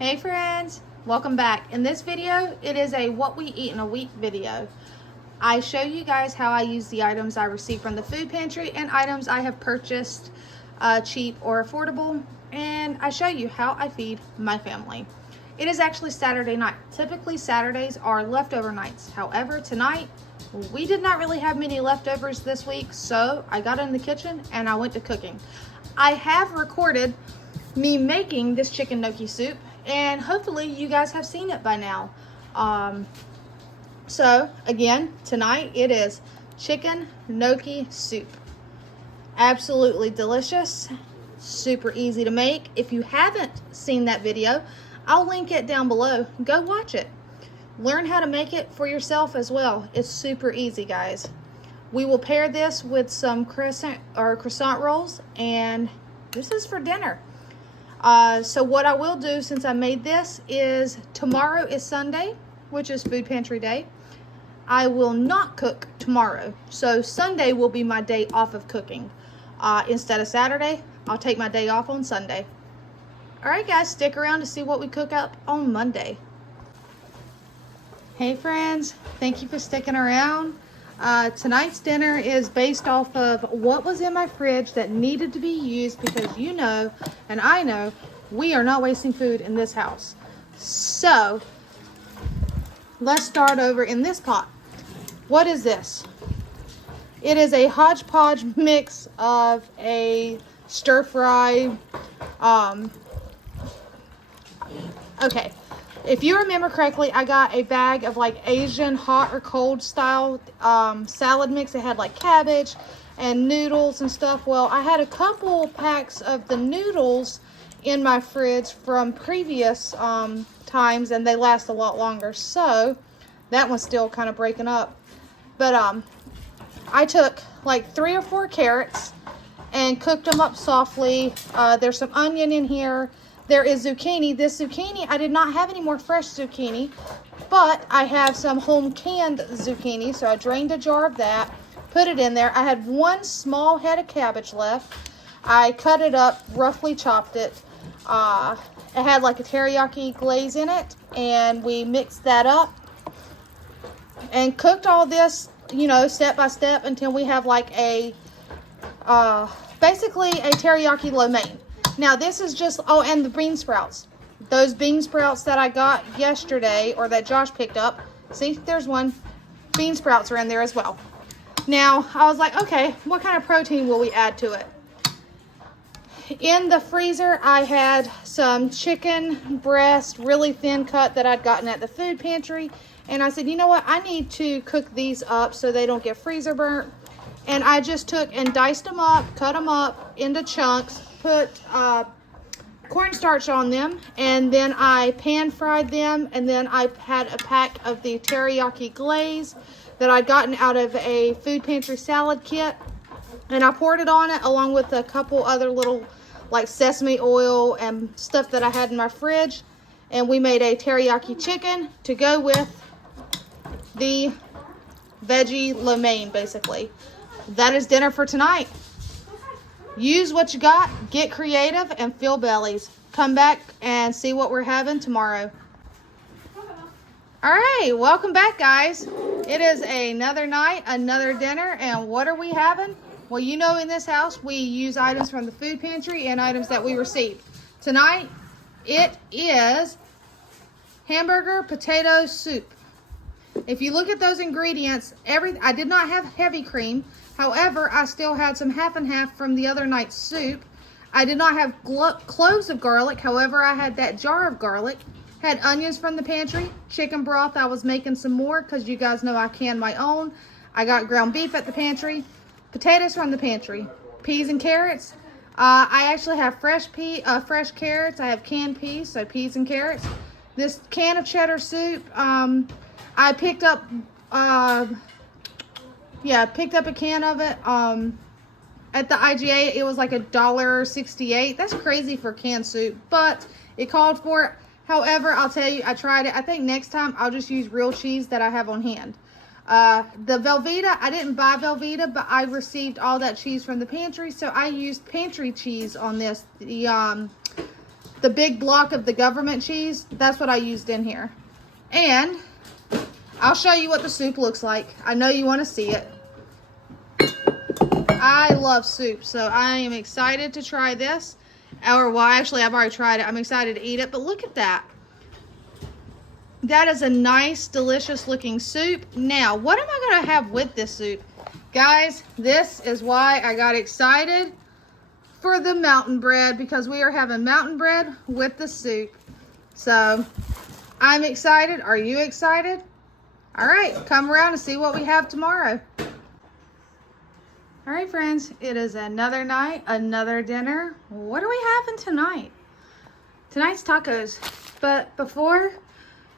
Hey friends, welcome back. In this video, it is a what we eat in a week video. I show you guys how I use the items I receive from the food pantry and items I have purchased cheap or affordable, and I show you how I feed my family. It is actually Saturday night. Typically Saturdays are leftover nights. However, tonight we did not really have many leftovers this week, so I got in the kitchen and I went to cooking. I have recorded me making this chicken gnocchi soup, and hopefully you guys have seen it by now. So again, tonight it is chicken gnocchi soup. Absolutely delicious, super easy to make. If you haven't seen that video, I'll link it down below. Go watch it. Learn how to make it for yourself as well. It's super easy, guys. We will pair this with some croissant rolls, and this is for dinner. So what I will do, since I made this, is tomorrow is Sunday, which is food pantry day. I will not cook tomorrow. So Sunday will be my day off of cooking. Instead of Saturday, I'll take my day off on Sunday. All right, guys, stick around to see what we cook up on Monday. Hey friends, thank you for sticking around. Tonight's dinner is based off of what was in my fridge that needed to be used, because you know, and I know, we are not wasting food in this house. So let's start over in this pot. What is this? It is a hodgepodge mix of a stir fry. Okay. If you remember correctly, I got a bag of like Asian hot or cold style salad mix. It had like cabbage and noodles and stuff. Well, I had a couple packs of the noodles in my fridge from previous times, and they last a lot longer. So that one's still kind of breaking up. But I took like 3 or 4 carrots and cooked them up softly. There's some onion in here. There is zucchini. This zucchini, I did not have any more fresh zucchini, but I have some home canned zucchini, so I drained a jar of that, put it in there. I had 1 small head of cabbage left. I cut it up, roughly chopped it. It had like a teriyaki glaze in it, and we mixed that up and cooked all this, you know, step by step until we have like a, basically a teriyaki lo mein. Now this is just, oh, and the bean sprouts. Those bean sprouts that I got yesterday, or that Josh picked up. See, there's one. Bean sprouts are in there as well. Now, I was like, okay, what kind of protein will we add to it? In the freezer, I had some chicken breast, really thin cut, that I'd gotten at the food pantry. And I said, you know what? I need to cook these up so they don't get freezer burnt. And I just took and diced them up, cut them up into chunks, put cornstarch on them, and then I pan fried them, and then I had a pack of the teriyaki glaze that I'd gotten out of a food pantry salad kit, and I poured it on it along with a couple other little like sesame oil and stuff that I had in my fridge, and we made a teriyaki chicken to go with the veggie lo mein. Basically, that is dinner for tonight. Use what you got, get creative, and fill bellies. Come back and see what we're having tomorrow. All right, welcome back, guys. It is another night, another dinner, and what are we having? Well, you know, in this house, we use items from the food pantry and items that we received. Tonight, it is hamburger potato soup. If you look at those ingredients, I did not have heavy cream. However, I still had some half and half from the other night's soup. I did not have cloves of garlic. However, I had that jar of garlic. Had onions from the pantry. Chicken broth, I was making some more because you guys know I can my own. I got ground beef at the pantry. Potatoes from the pantry. Peas and carrots. I actually have fresh carrots. I have canned peas, so peas and carrots. This can of cheddar soup, I picked up, picked up a can of it at the IGA. It was like $1.68. That's crazy for canned soup, but it called for it. However, I'll tell you, I tried it. I think next time I'll just use real cheese that I have on hand. The Velveeta, I didn't buy Velveeta, but I received all that cheese from the pantry, so I used pantry cheese on this. The the big block of the government cheese. That's what I used in here. And I'll show you what the soup looks like. I know you want to see it. I love soup, so I am excited to try this. Or, well, actually, I've already tried it. I'm excited to eat it, but look at that. That is a nice, delicious looking soup. Now, what am I going to have with this soup? Guys, this is why I got excited for the mountain bread, because we are having mountain bread with the soup. So, I'm excited. Are you excited? All right, come around and see what we have tomorrow. All right, friends, it is another night, another dinner. What are we having tonight? Tonight's tacos. But before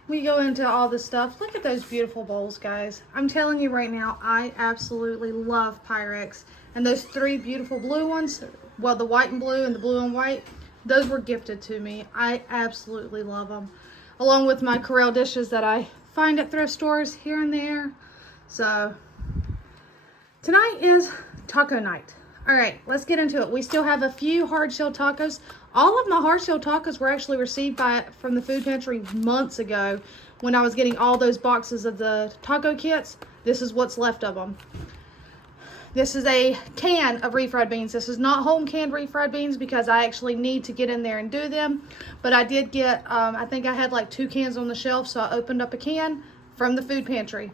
we go into all this stuff, look at those beautiful bowls, guys. I'm telling you right now, I absolutely love Pyrex. And those three beautiful blue ones, well, the white and blue and the blue and white, those were gifted to me. I absolutely love them. Along with my Corral dishes that I find at thrift stores here and there. So tonight is taco night. All right, let's get into it. We still have a few hard-shell tacos. All of my hard-shell tacos were actually received from the food pantry months ago when I was getting all those boxes of the taco kits. This is what's left of them. This is a can of refried beans. This is not home canned refried beans because I actually need to get in there and do them. But I did get, I think I had like 2 cans on the shelf, so I opened up a can from the food pantry.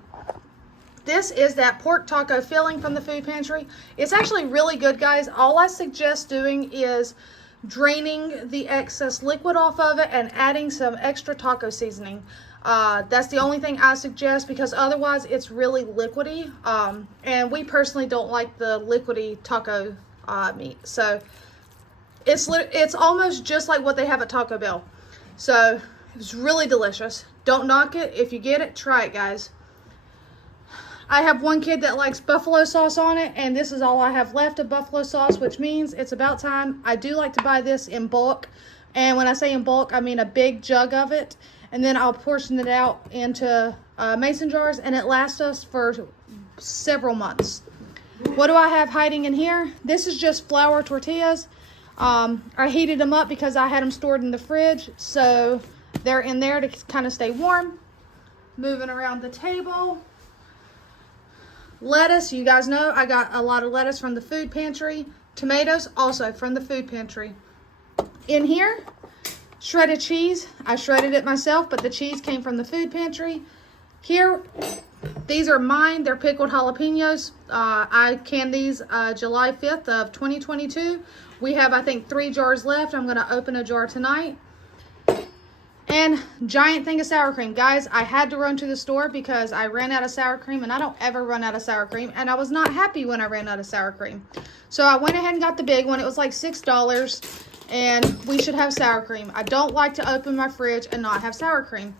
This is that pork taco filling from the food pantry. It's actually really good, guys. All I suggest doing is draining the excess liquid off of it and adding some extra taco seasoning. That's the only thing I suggest, because otherwise it's really liquidy. And we personally don't like the liquidy taco meat. So it's almost just like what they have at Taco Bell. So it's really delicious. Don't knock it. If you get it, try it, guys. I have one kid that likes buffalo sauce on it, and this is all I have left of buffalo sauce, which means it's about time. I do like to buy this in bulk, and when I say in bulk, I mean a big jug of it, and then I'll portion it out into mason jars, and it lasts us for several months. What do I have hiding in here? This is just flour tortillas. I heated them up because I had them stored in the fridge, so they're in there to kind of stay warm. Moving around the table. Lettuce, you guys know I got a lot of lettuce from the food pantry. Tomatoes, also from the food pantry. In here, shredded cheese. I shredded it myself, but the cheese came from the food pantry. Here, these are mine. They're pickled jalapenos. I canned these July 5th of 2022. We have, I think, 3 jars left. I'm going to open a jar tonight. And giant thing of sour cream. Guys, I had to run to the store because I ran out of sour cream, and I don't ever run out of sour cream, and I was not happy when I ran out of sour cream. So I went ahead and got the big one. It was like $6, and we should have sour cream. I don't like to open my fridge and not have sour cream.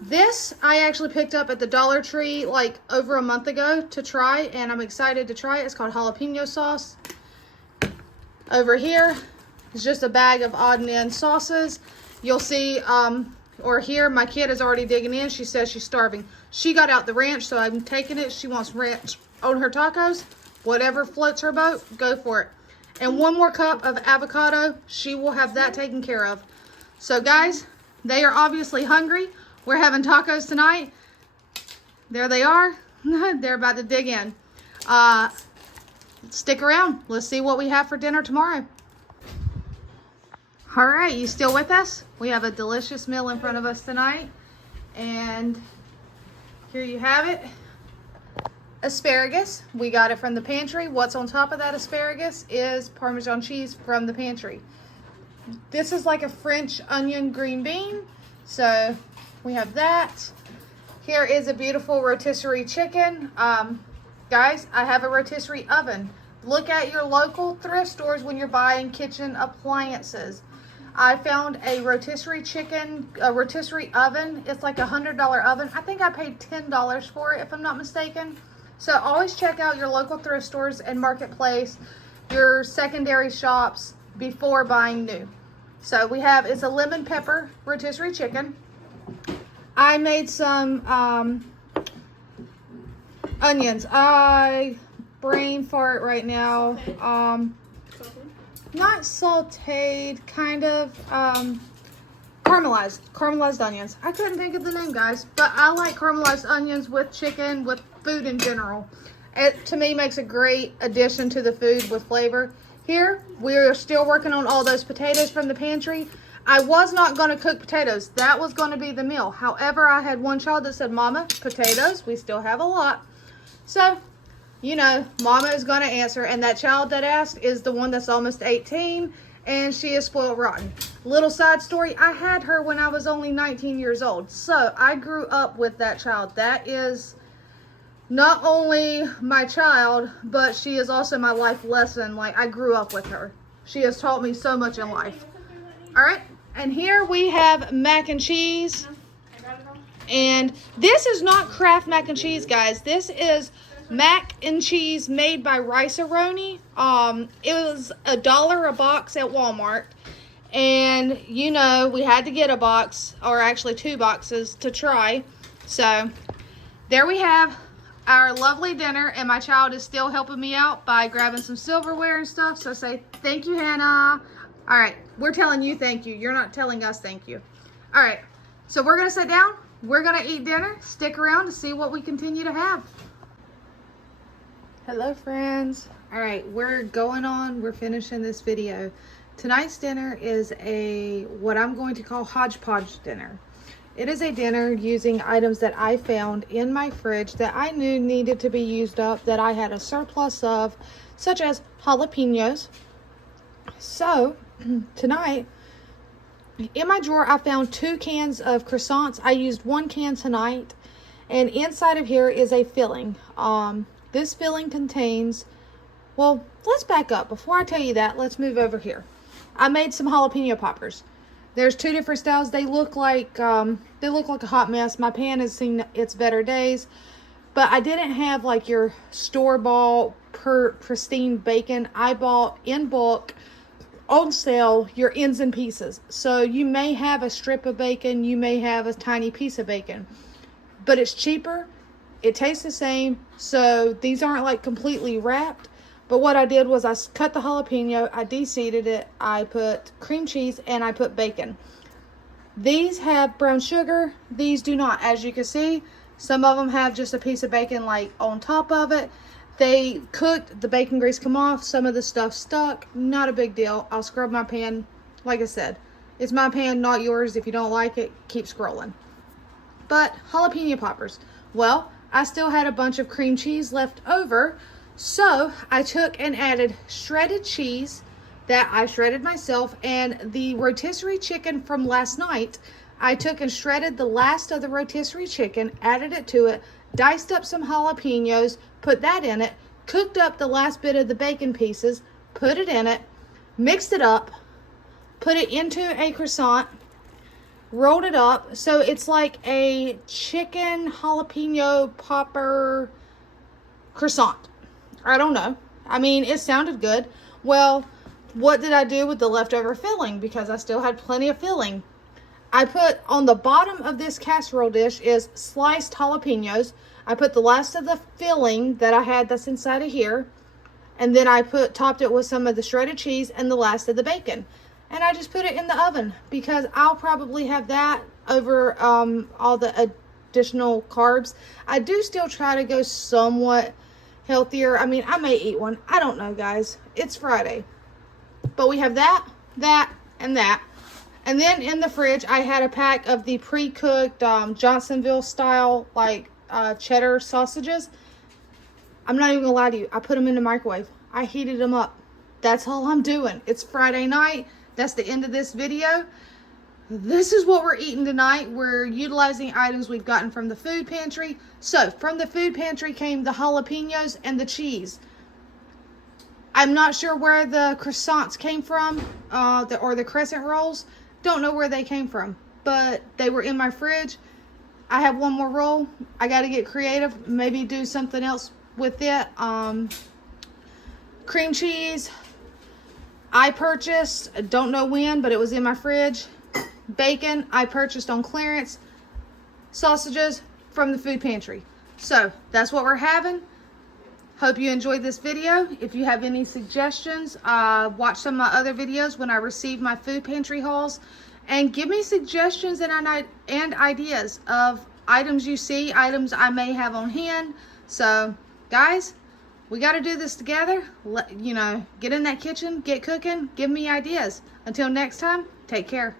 This I actually picked up at the Dollar Tree like over a month ago to try, and I'm excited to try it. It's called jalapeno sauce. Over here is just a bag of odd and end sauces. You'll see, or here, my kid is already digging in. She says she's starving. She got out the ranch, so I'm taking it. She wants ranch on her tacos. Whatever floats her boat, go for it. And 1 more cup of avocado. She will have that taken care of. So, guys, they are obviously hungry. We're having tacos tonight. There they are. They're about to dig in. Stick around. Let's see what we have for dinner tomorrow. All right, you still with us? We have a delicious meal in front of us tonight. And here you have it. Asparagus. We got it from the pantry. What's on top of that asparagus is Parmesan cheese from the pantry. This is like a French onion green bean. So we have that. Here is a beautiful rotisserie chicken. Guys, I have a rotisserie oven. Look at your local thrift stores when you're buying kitchen appliances. I found a rotisserie oven. It's like a $100 oven. I think I paid $10 for it, if I'm not mistaken. So always check out your local thrift stores and marketplace, your secondary shops before buying new. So we have, it's a lemon pepper rotisserie chicken. I made some onions. I brain fart right now. not sauteed, kind of caramelized onions. I couldn't think of the name, guys, but I like caramelized onions with chicken, with food in general. It, to me, makes a great addition to the food with flavor. Here, we're still working on all those potatoes from the pantry. I was not going to cook potatoes. That was going to be the meal. However, I had one child that said, Mama, potatoes, we still have a lot. So, you know, Mama is going to answer. And that child that asked is the one that's almost 18, and she is spoiled rotten. Little side story, I had her when I was only 19 years old. So, I grew up with that child. That is not only my child, but she is also my life lesson. Like, I grew up with her. She has taught me so much in life. All right. And here we have mac and cheese. And this is not Kraft mac and cheese, guys. This is mac and cheese made by Rice-A-Roni. It was $1 a box at Walmart. And, you know, we had to get a box, or actually 2 boxes to try. So, there we have our lovely dinner. And my child is still helping me out by grabbing some silverware and stuff. So, say thank you, Hannah. All right, we're telling you thank you. You're not telling us thank you. All right, so we're going to sit down. We're going to eat dinner. Stick around to see what we continue to have. Hello, friends. All right, we're finishing this video. Tonight's dinner is what I'm going to call hodgepodge dinner. It is a dinner using items that I found in my fridge that I knew needed to be used up, that I had a surplus of, such as jalapenos. So, tonight, in my drawer, I found 2 cans of croissants. I used 1 can tonight. And inside of here is a filling. This filling contains, well, let's back up. Before I tell you that, let's move over here. I made some jalapeno poppers. There's 2 different styles. They look like a hot mess. My pan has seen its better days. But I didn't have like your store-bought, pristine bacon. I bought in bulk, on sale, your ends and pieces. So you may have a strip of bacon, you may have a tiny piece of bacon, but it's cheaper, it tastes the same. So these aren't like completely wrapped. But what I did was I cut the jalapeno, I de-seeded it, I put cream cheese, and I put bacon. These have brown sugar, these do not. As you can see, some of them have just a piece of bacon like on top of it. They cooked, the bacon grease come off, some of the stuff stuck, not a big deal. I'll scrub my pan. Like I said, it's my pan, not yours. If you don't like it, keep scrolling. But jalapeno poppers. Well, I still had a bunch of cream cheese left over, so I took and added shredded cheese that I shredded myself, and the rotisserie chicken from last night. I took and shredded the last of the rotisserie chicken, added it to it, diced up some jalapenos, put that in it, cooked up the last bit of the bacon pieces, put it in it, mixed it up, put it into a croissant, rolled it up. So it's like a chicken jalapeno popper croissant. I don't know. I mean, it sounded good. Well, what did I do with the leftover filling? Because I still had plenty of filling. I put on the bottom of this casserole dish is sliced jalapenos. I put the last of the filling that I had that's inside of here. And then I topped it with some of the shredded cheese and the last of the bacon. And I just put it in the oven because I'll probably have that over all the additional carbs. I do still try to go somewhat healthier. I mean, I may eat one. I don't know, guys. It's Friday. But we have that, and that. And then in the fridge, I had a pack of the pre-cooked Johnsonville style, like cheddar sausages. I'm not even gonna lie to you. I put them in the microwave. I heated them up. That's all I'm doing. It's Friday night. That's the end of this video. This is what we're eating tonight. We're utilizing items we've gotten from the food pantry. So, from the food pantry came the jalapenos and the cheese. I'm not sure where the croissants came from, or the crescent rolls. Don't know where they came from, but they were in my fridge. I have one more roll. I got to get creative. Maybe do something else with it. Cream cheese. I purchased, don't know when, but it was in my fridge. Bacon, I purchased on clearance. Sausages from the food pantry. So, that's what we're having. Hope you enjoyed this video. If you have any suggestions, watch some of my other videos when I receive my food pantry hauls, and give me suggestions and ideas of items you see, items I may have on hand. So guys, we got to do this together. Get in that kitchen, get cooking, give me ideas. Until next time, take care.